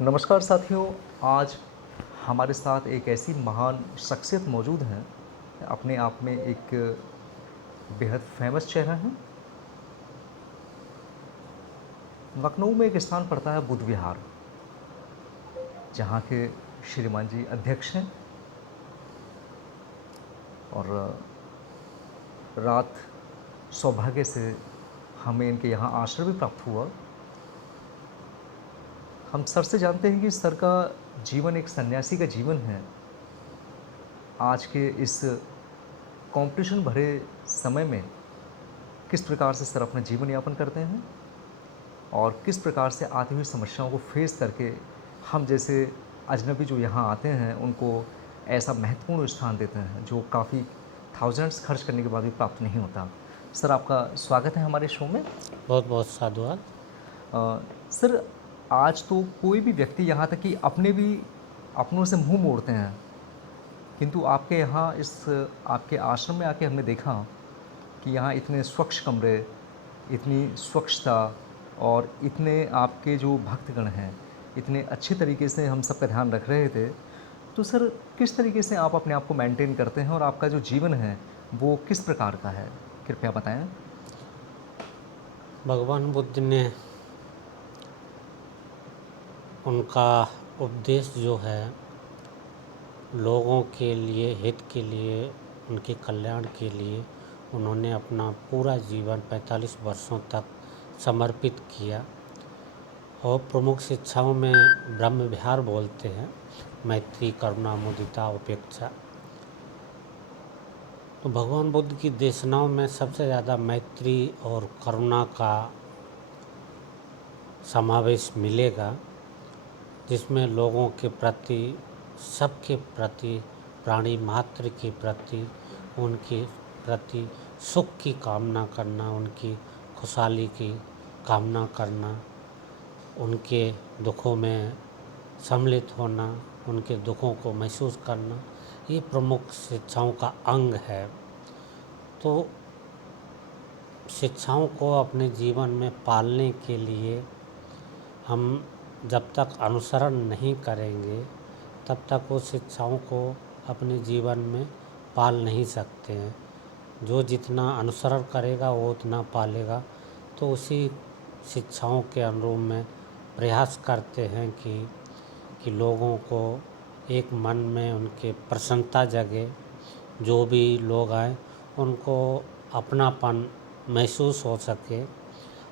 नमस्कार साथियों। आज हमारे साथ एक ऐसी महान शख्सियत मौजूद हैं, अपने आप में एक बेहद फेमस चेहरा है। लखनऊ में एक स्थान पड़ता है बुद्ध विहार, जहाँ के श्रीमान जी अध्यक्ष हैं। और रात सौभाग्य से हमें इनके यहाँ आश्रय भी प्राप्त हुआ। हम सर से जानते हैं कि सर का जीवन एक सन्यासी का जीवन है। आज के इस कंपटीशन भरे समय में किस प्रकार से सर अपना जीवन यापन करते हैं और किस प्रकार से आती हुई समस्याओं को फेस करके हम जैसे अजनबी जो यहाँ आते हैं उनको ऐसा महत्वपूर्ण स्थान देते हैं जो काफ़ी थाउजेंड्स खर्च करने के बाद भी प्राप्त नहीं होता। सर, आपका स्वागत है हमारे शो में। बहुत बहुत साधुवाद। सर, आज तो कोई भी व्यक्ति, यहाँ तक कि अपने भी अपनों से मुंह मोड़ते हैं, किंतु आपके यहाँ इस आपके आश्रम में आके हमने देखा कि यहाँ इतने स्वच्छ कमरे, इतनी स्वच्छता और इतने आपके जो भक्तगण हैं इतने अच्छे तरीके से हम सबका ध्यान रख रहे थे। तो सर, किस तरीके से आप अपने आप को मेंटेन करते हैं और आपका जो जीवन है वो किस प्रकार का है, कृपया बताएं। भगवान बुद्ध ने उनका उपदेश जो है लोगों के लिए, हित के लिए, उनके कल्याण के लिए उन्होंने अपना पूरा जीवन 45 वर्षों तक समर्पित किया। और प्रमुख शिक्षाओं में ब्रह्म विहार बोलते हैं, मैत्री, करुणा, मुदिता, उपेक्षा। तो भगवान बुद्ध की देशनाओं में सबसे ज़्यादा मैत्री और करुणा का समावेश मिलेगा, जिसमें लोगों के प्रति, सबके प्रति, प्राणी मात्र के प्रति, उनके प्रति सुख की कामना करना, उनकी खुशहाली की कामना करना, उनके दुखों में सम्मिलित होना, उनके दुखों को महसूस करना, ये प्रमुख शिक्षाओं का अंग है। तो शिक्षाओं को अपने जीवन में पालने के लिए हम जब तक अनुसरण नहीं करेंगे तब तक वो शिक्षाओं को अपने जीवन में पाल नहीं सकते हैं। जो जितना अनुसरण करेगा वो उतना पालेगा। तो उसी शिक्षाओं के अनुरूप में प्रयास करते हैं कि लोगों को एक मन में उनके प्रसन्नता जगे, जो भी लोग आए उनको अपनापन महसूस हो सके।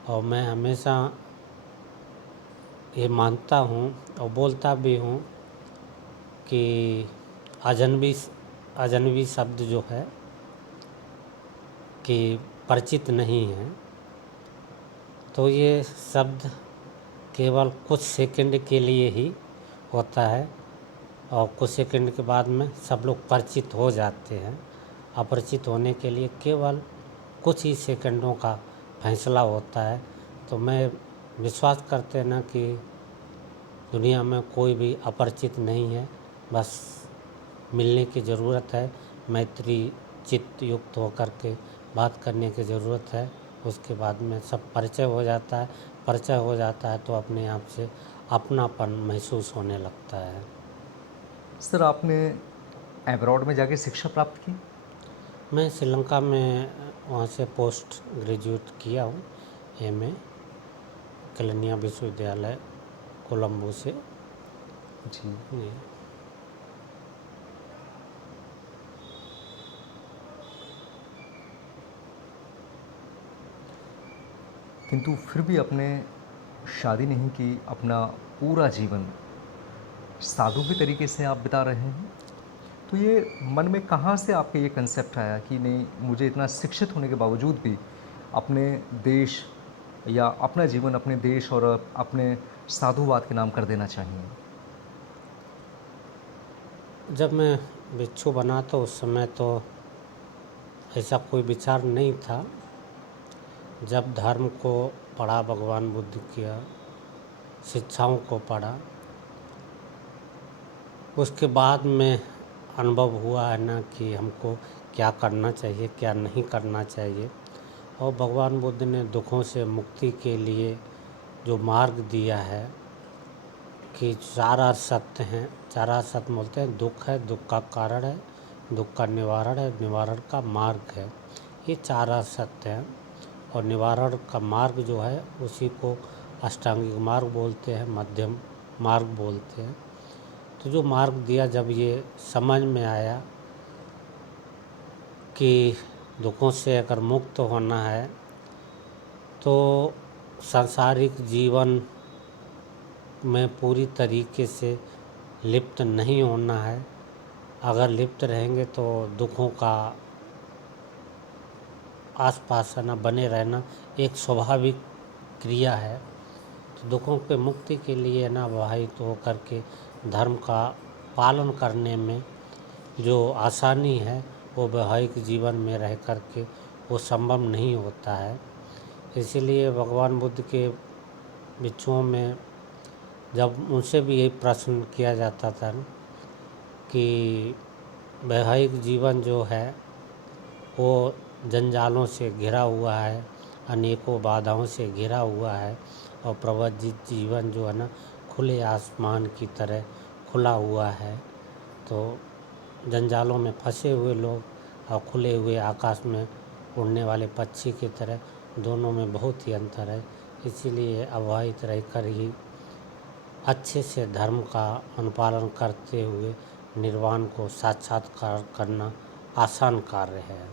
और मैं हमेशा ये मानता हूँ और बोलता भी हूँ कि अजनबी शब्द जो है कि परिचित नहीं है, तो ये शब्द केवल कुछ सेकंड के लिए ही होता है और कुछ सेकंड के बाद में सब लोग परिचित हो जाते हैं। अपरिचित होने के लिए केवल कुछ ही सेकंडों का फैसला होता है। तो मैं विश्वास करते ना कि दुनिया में कोई भी अपरिचित नहीं है, बस मिलने की ज़रूरत है, मैत्री चित्त युक्त होकर के बात करने की ज़रूरत है। उसके बाद में सब परिचय हो जाता है। परिचय हो जाता है तो अपने आप से अपनापन महसूस होने लगता है। सर, आपने एब्रॉड में जाके शिक्षा प्राप्त की। मैं श्रीलंका में वहाँ से पोस्ट ग्रेजुएट किया हूँ, एमए कलनिया विश्वविद्यालय कोलंबो से। जी। किंतु फिर भी आपने शादी नहीं की, अपना पूरा जीवन साधु के तरीके से आप बिता रहे हैं। तो ये मन में कहाँ से आपके ये कंसेप्ट आया कि नहीं, मुझे इतना शिक्षित होने के बावजूद भी अपने देश या अपना जीवन अपने देश और अपने साधुवाद के नाम कर देना चाहिए। जब मैं भिक्षु बना तो उस समय तो ऐसा कोई विचार नहीं था। जब धर्म को पढ़ा, भगवान बुद्ध की शिक्षाओं को पढ़ा, उसके बाद में अनुभव हुआ है ना कि हमको क्या करना चाहिए, क्या नहीं करना चाहिए। और भगवान बुद्ध ने दुखों से मुक्ति के लिए जो मार्ग दिया है कि चार असत्य हैं। चार असत्य बोलते हैं, दुख है, दुख का कारण है, दुख का निवारण है, निवारण का मार्ग है। ये चार असत्य हैं। और निवारण का मार्ग जो है उसी को अष्टांगिक मार्ग बोलते हैं, मध्यम मार्ग बोलते हैं। तो जो मार्ग दिया, जब ये समझ में आया कि दुखों से अगर मुक्त होना है तो सांसारिक जीवन में पूरी तरीके से लिप्त नहीं होना है। अगर लिप्त रहेंगे तो दुखों का आसपास ना बने रहना एक स्वाभाविक क्रिया है। तो दुखों के मुक्ति के लिए ना प्रभावित होकर के धर्म का पालन करने में जो आसानी है वो वैवाहिक जीवन में रह कर के वो संभव नहीं होता है। इसीलिए भगवान बुद्ध के भिक्षुओं में जब उनसे भी यही प्रश्न किया जाता था कि वैवाहिक जीवन जो है वो जंजालों से घिरा हुआ है, अनेकों बाधाओं से घिरा हुआ है, और प्रवृत्त जीवन जो है ना खुले आसमान की तरह खुला हुआ है। तो जंजालों में फंसे हुए लोग और खुले हुए आकाश में उड़ने वाले पक्षी की तरह दोनों में बहुत ही अंतर है। इसीलिए अविवाहित रहकर ही अच्छे से धर्म का अनुपालन करते हुए निर्वाण को साक्षात्कार करना आसान कार्य है।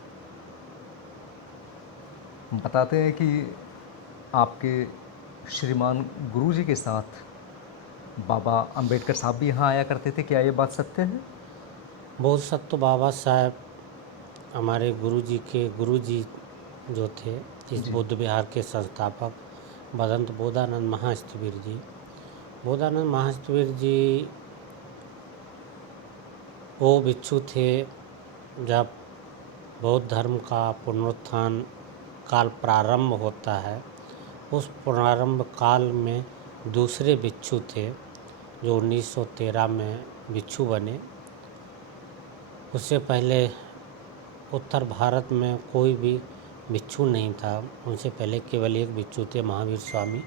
बताते हैं कि आपके श्रीमान गुरुजी के साथ बाबा अंबेडकर साहब भी यहाँ आया करते थे, क्या ये बात सत्य है? बोधसत्व बाबा साहब हमारे गुरुजी के गुरुजी जो थे, इस जी। बुद्ध विहार के संस्थापक भदंत बोधानंद महास्थविर जी। बोधानंद महास्थविर जी वो भिक्षु थे जब बौद्ध धर्म का पुनरुत्थान काल प्रारंभ होता है। उस प्रारंभ काल में दूसरे भिक्षु थे जो 1913 में भिक्षु बने। उससे पहले उत्तर भारत में कोई भी भिक्षु नहीं था। उनसे पहले केवल एक भिक्षु थे, महावीर स्वामी,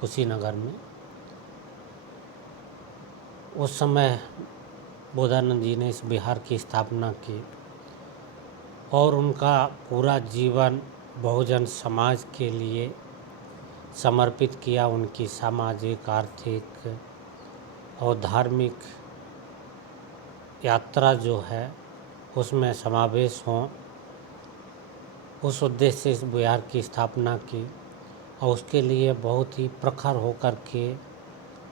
कुशीनगर में। उस समय बोधानंद जी ने इस विहार की स्थापना की और उनका पूरा जीवन बहुजन समाज के लिए समर्पित किया। उनकी सामाजिक, आर्थिक और धार्मिक यात्रा जो है उसमें समावेश हों, उस उद्देश्य से इस विहार की स्थापना की। और उसके लिए बहुत ही प्रखर होकर के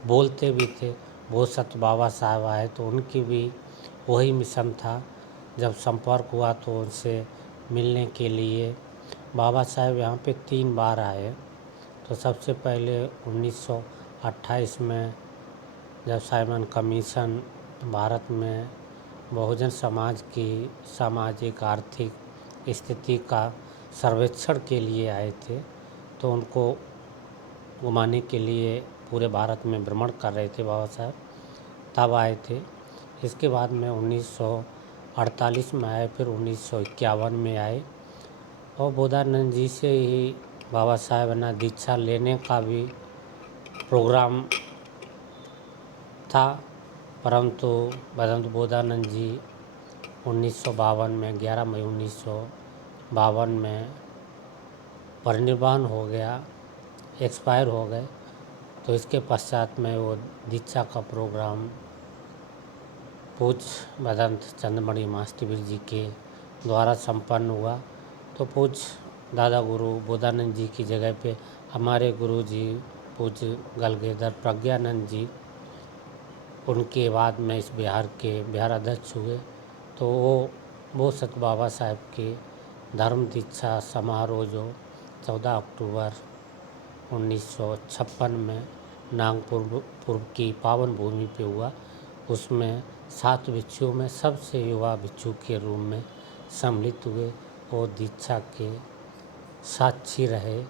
बोलते भी थे। बोधसत्व बाबा साहब आए तो उनकी भी वही मिशन था। जब संपर्क हुआ तो उनसे मिलने के लिए बाबा साहब यहाँ पे 3 बार आए। तो सबसे पहले 1928 में जब साइमन कमीशन भारत में बहुजन समाज की सामाजिक आर्थिक स्थिति का सर्वेक्षण के लिए आए थे, तो उनको घुमाने के लिए पूरे भारत में भ्रमण कर रहे थे बाबा साहब, तब आए थे। इसके बाद में 1948 में आए, फिर 1951 में आए। और बोधानंद जी से ही बाबा साहब ना दीक्षा लेने का भी प्रोग्राम था, परंतु भदंत बोधानंद जी 1952 में 11 मई 1952 में परिनिर्वाण हो गया, एक्सपायर हो गए। तो इसके पश्चात में वो दीक्षा का प्रोग्राम पूज्य भदंत चंद्रमणि महास्थविर जी के द्वारा संपन्न हुआ। तो पूज्य दादा गुरु बोधानंद जी की जगह पे हमारे गुरु जी पूज्य गलगेधर प्रज्ञानंद जी उनके बाद में इस बिहार के बिहार अध्यक्ष हुए। तो वो सत बाबा साहब के धर्म दीक्षा समारोह जो 14 अक्टूबर 1956 में नागपुर पूर्व की पावन भूमि पे हुआ, उसमें 7 भिक्षुओं में सबसे युवा भिक्षु के रूप में सम्मिलित हुए और दीक्षा के साक्षी रहे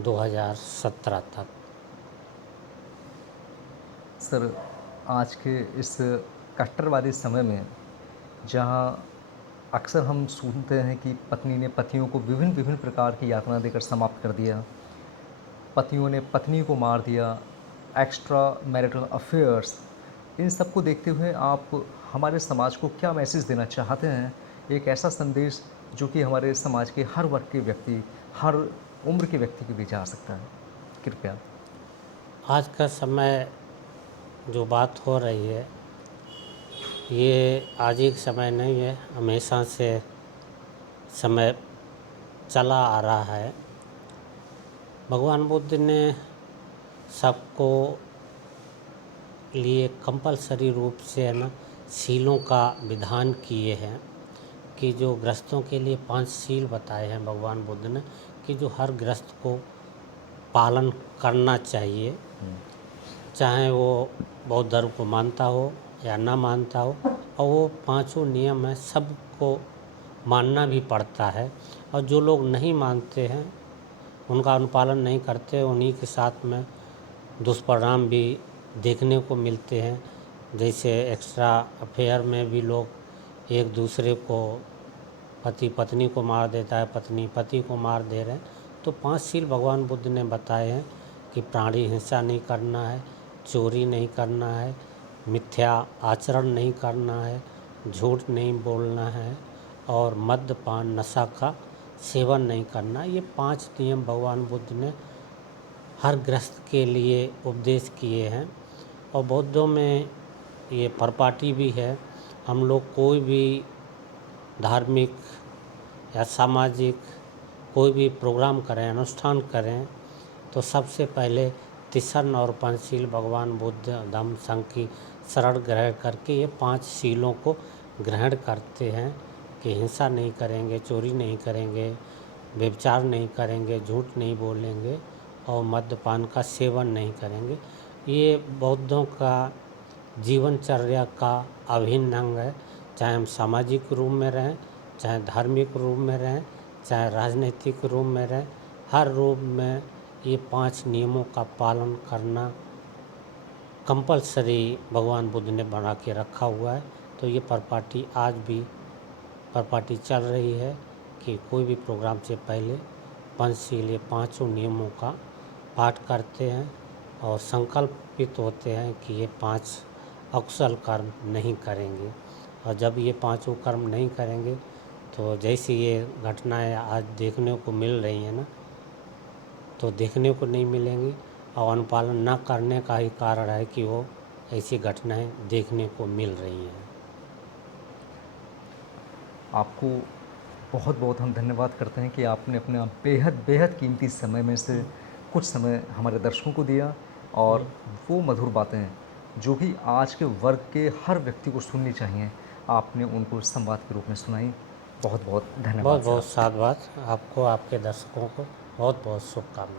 2017 तक। सर, आज के इस कट्टरवादी समय में जहाँ अक्सर हम सुनते हैं कि पत्नी ने पतियों को विभिन्न विभिन्न प्रकार की यातना देकर समाप्त कर दिया, पतियों ने पत्नी को मार दिया, एक्स्ट्रा मैरिटल अफेयर्स, इन सब को देखते हुए आप हमारे समाज को क्या मैसेज देना चाहते हैं? एक ऐसा संदेश जो कि हमारे समाज के हर वर्ग के व्यक्ति, हर उम्र के व्यक्ति के बीच आ सकता है। कृपया। आज का समय जो बात हो रही है, ये आज एक समय नहीं है, हमेशा से समय चला आ रहा है। भगवान बुद्ध ने सबको लिए कंपलसरी रूप से है ना सीलों का विधान किए हैं कि जो गृहस्थों के लिए 5 सील बताए हैं भगवान बुद्ध ने कि जो हर गृहस्थ को पालन करना चाहिए, चाहे वो बौद्ध धर्म को मानता हो या ना मानता हो, और वो 5 नियम हैं सबको मानना भी पड़ता है। और जो लोग नहीं मानते हैं, उनका अनुपालन नहीं करते, उन्हीं के साथ में दुष्परिणाम भी देखने को मिलते हैं। जैसे एक्स्ट्रा अफेयर में भी लोग एक दूसरे को, पति पत्नी को मार देता है, पत्नी पति को मार दे रहे हैं। तो 5 सील भगवान बुद्ध ने बताए हैं कि प्राणी हिंसा नहीं करना है, चोरी नहीं करना है, मिथ्या आचरण नहीं करना है, झूठ नहीं बोलना है, और मद्यपान नशा का सेवन नहीं करना। ये 5 नियम भगवान बुद्ध ने हर गृहस्थ के लिए उपदेश किए हैं। और बौद्धों में ये परिपाटी भी है, हम लोग कोई भी धार्मिक या सामाजिक कोई भी प्रोग्राम करें, अनुष्ठान करें, तो सबसे पहले तिसरन और पंचशील भगवान बुद्ध धम्म संघ की शरण ग्रहण करके ये 5 सीलों को ग्रहण करते हैं कि हिंसा नहीं करेंगे, चोरी नहीं करेंगे, व्यभिचार नहीं करेंगे, झूठ नहीं बोलेंगे और मद्यपान का सेवन नहीं करेंगे। ये बौद्धों का जीवनचर्या का अभिन्न अंग है। चाहे हम सामाजिक रूप में रहें, चाहे धार्मिक रूप में रहें, चाहे राजनीतिक रूप में रहें, हर रूप में ये 5 नियमों का पालन करना कंपलसरी भगवान बुद्ध ने बना के रखा हुआ है। तो ये परिपाटी आज भी परिपाटी चल रही है कि कोई भी प्रोग्राम से पहले पंचशील ये 5 नियमों का पाठ करते हैं और संकल्पित होते हैं कि ये 5 अकुशल कर्म नहीं करेंगे। और जब ये 5 कर्म नहीं करेंगे तो जैसे ये घटनाएं आज देखने को मिल रही हैं ना, तो देखने को नहीं मिलेंगी। और अनुपालन न करने का ही कारण है कि वो ऐसी घटनाएं देखने को मिल रही हैं। आपको बहुत बहुत हम धन्यवाद करते हैं कि आपने अपने बेहद बेहद कीमती समय में से कुछ समय हमारे दर्शकों को दिया, और वो मधुर बातें जो कि आज के वर्ग के हर व्यक्ति को सुननी चाहिए, आपने उनको संवाद के रूप में सुनाई। बहुत बहुत धन्यवाद। बहुत बहुत साधुवाद आपको, आपके दर्शकों को बहुत बहुत शुभकामनाएं।